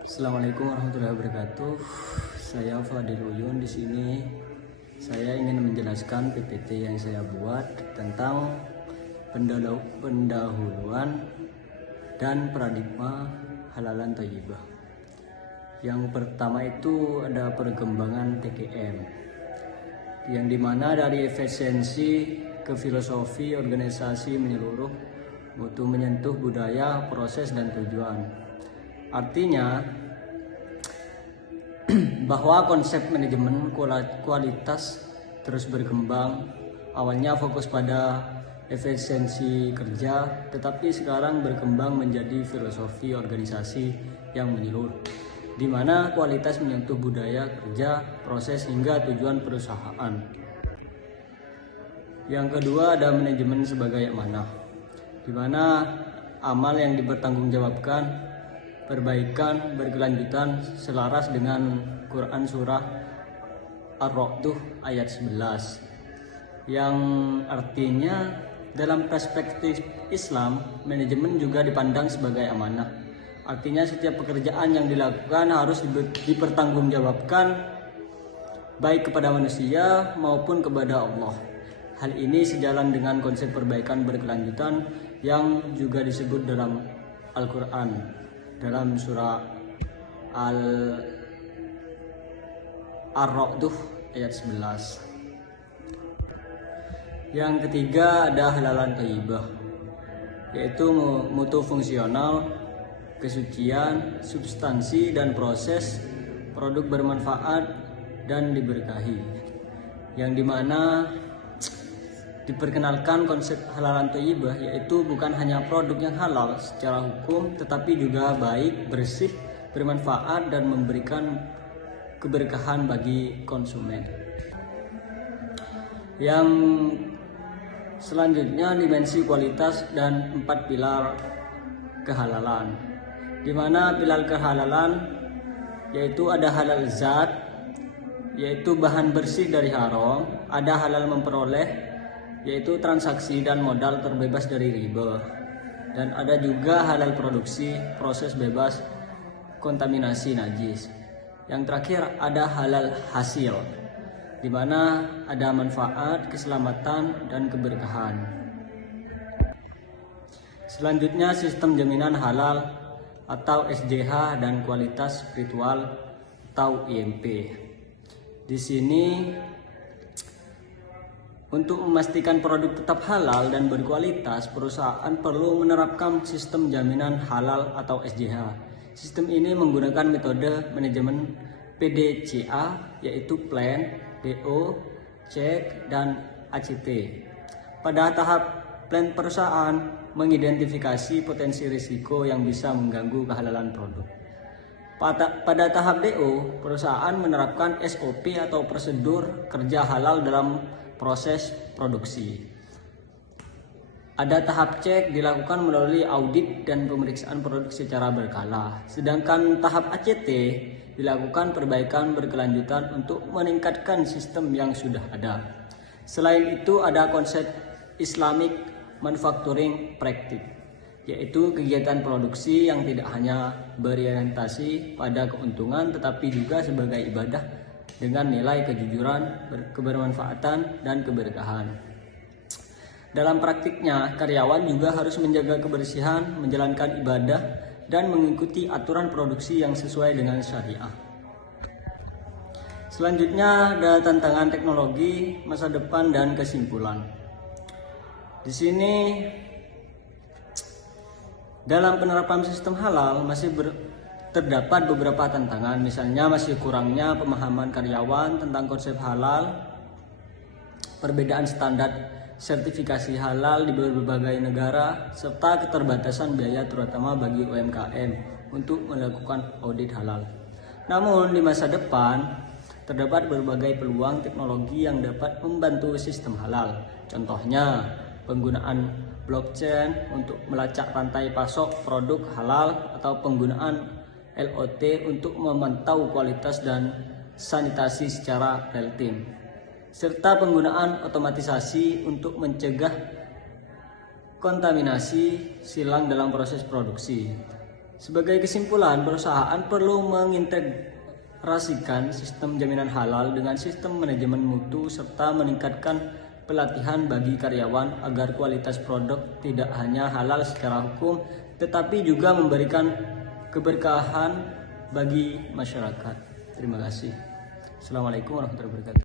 Assalamualaikum warahmatullahi wabarakatuh. Saya Fadil Uyun. Di sini saya ingin menjelaskan PPT yang saya buat tentang pendahuluan dan paradigma halalan thayyibah. Yang pertama itu ada perkembangan TKM, yang dimana dari efisiensi ke filosofi organisasi menyeluruh, mutu menyentuh budaya, proses, dan tujuan. Artinya bahwa konsep manajemen kualitas terus berkembang. Awalnya fokus pada efisiensi kerja, tetapi sekarang berkembang menjadi filosofi organisasi yang menyeluruh, di mana kualitas menyentuh budaya kerja, proses, hingga tujuan perusahaan. Yang kedua ada manajemen sebagai amanah, di mana amal yang dipertanggungjawabkan, perbaikan berkelanjutan selaras dengan Quran surah Ar-Ra'd ayat 11, yang artinya dalam perspektif Islam manajemen juga dipandang sebagai amanah. Artinya setiap pekerjaan yang dilakukan harus dipertanggungjawabkan baik kepada manusia maupun kepada Allah. Hal ini sejalan dengan konsep perbaikan berkelanjutan yang juga disebut dalam Al-Quran dalam surah Ar-Ra'd ayat 11. Yang ketiga ada halalan thayyibah, yaitu mutu fungsional, kesucian, substansi dan proses, produk bermanfaat dan diberkahi, yang dimana diperkenalkan konsep halalan thayyibah, yaitu bukan hanya produk yang halal secara hukum, tetapi juga baik, bersih, bermanfaat, dan memberikan keberkahan bagi konsumen. Yang selanjutnya dimensi kualitas dan 4 pilar kehalalan, di mana pilar kehalalan yaitu ada halal zat, yaitu bahan bersih dari haram, ada halal memperoleh, yaitu transaksi dan modal terbebas dari riba, dan ada juga halal produksi, proses bebas kontaminasi najis. Yang terakhir ada halal hasil, di mana ada manfaat, keselamatan, dan keberkahan. Selanjutnya sistem jaminan halal atau SJH dan kualitas spiritual atau IMP. Di sini untuk memastikan produk tetap halal dan berkualitas, perusahaan perlu menerapkan sistem jaminan halal atau SJH. Sistem ini menggunakan metode manajemen PDCA, yaitu Plan, DO, Check, dan ACT. Pada tahap plan, perusahaan mengidentifikasi potensi risiko yang bisa mengganggu kehalalan produk. Pada tahap DO, perusahaan menerapkan SOP atau prosedur kerja halal dalam proses produksi. Ada tahap cek dilakukan melalui audit dan pemeriksaan produk secara berkala. Sedangkan tahap ACT dilakukan perbaikan berkelanjutan untuk meningkatkan sistem yang sudah ada. Selain itu ada konsep Islamic Manufacturing Practice, yaitu kegiatan produksi yang tidak hanya berorientasi pada keuntungan tetapi juga sebagai ibadah dengan nilai kejujuran, kebermanfaatan, dan keberkahan. Dalam praktiknya, karyawan juga harus menjaga kebersihan, menjalankan ibadah, dan mengikuti aturan produksi yang sesuai dengan syariah. Selanjutnya ada tantangan teknologi, masa depan, dan kesimpulan. Di sini dalam penerapan sistem halal masih terdapat beberapa tantangan, misalnya masih kurangnya pemahaman karyawan tentang konsep halal, perbedaan standar sertifikasi halal di berbagai negara, serta keterbatasan biaya terutama bagi UMKM untuk melakukan audit halal. Namun di masa depan terdapat berbagai peluang teknologi yang dapat membantu sistem halal. Contohnya penggunaan blockchain untuk melacak rantai pasok produk halal, atau penggunaan LOT untuk memantau kualitas dan sanitasi secara real time, serta penggunaan otomatisasi untuk mencegah kontaminasi silang dalam proses produksi. Sebagai kesimpulan, perusahaan perlu mengintegrasikan sistem jaminan halal dengan sistem manajemen mutu serta meningkatkan pelatihan bagi karyawan agar kualitas produk tidak hanya halal secara hukum tetapi juga memberikan keberkahan bagi masyarakat. Terima kasih. Assalamualaikum warahmatullahi wabarakatuh.